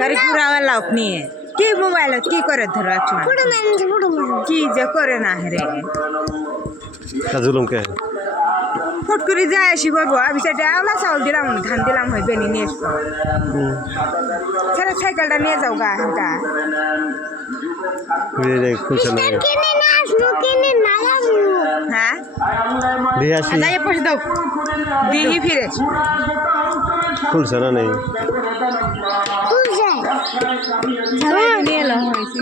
গাড়ি পুরাওয়া লাভ নিয়ে কি মোবাইল কি করে ধরো কি যে করে না রে কাজুলমকে ফট করে যায় আসি বলবো আমি সেটা আওলা চাউল দিলাম ধান দিলাম হয় বেনি নিয়ে আসবো ছেলে সাইকেলটা নিয়ে যাও গা হাঁটা খুলছে না হ্যাঁ দিয়ে আসি যাই পয়সা দাও দিই ফিরে খুলছে না নেই নিয়ে এলো হয়েছে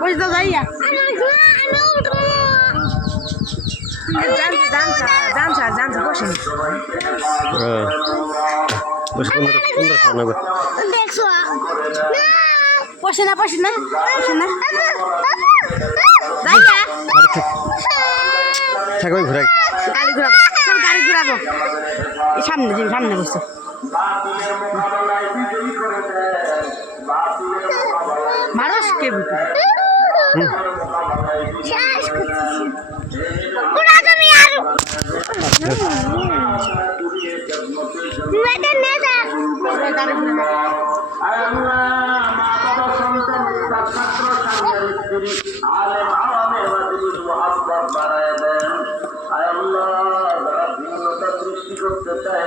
পয়সা দাও যাইয়া জানছে বসে বসে না বসে না বসে না যাইয়া থাকবে ঘুরাই গাড়ি ঘুরাবো চল গাড়ি ঘুরাবো সামনে সামনে বসো মানুষ কে সৃষ্টি করতে চায়